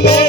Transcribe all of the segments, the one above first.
me.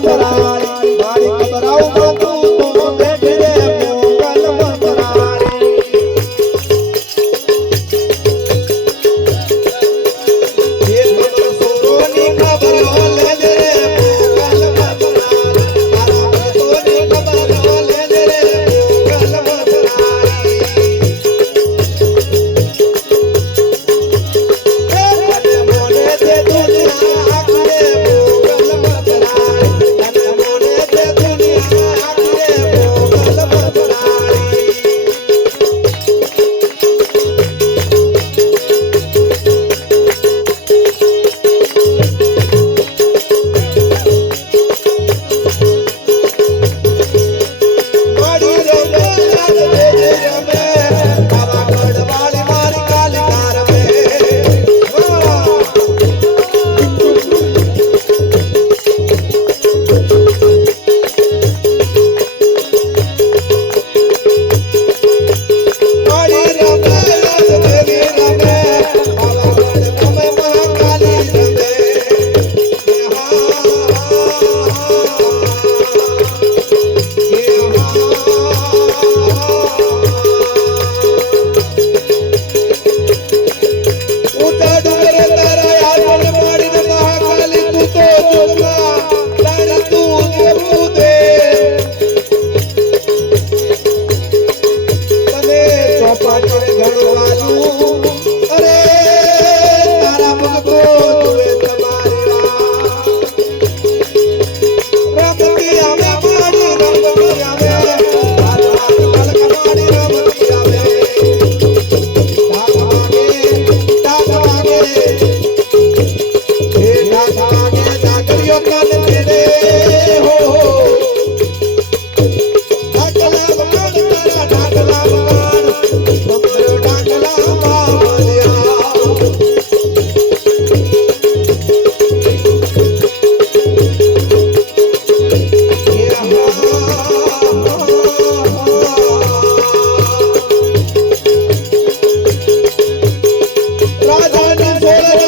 சந்தராய் சோழவள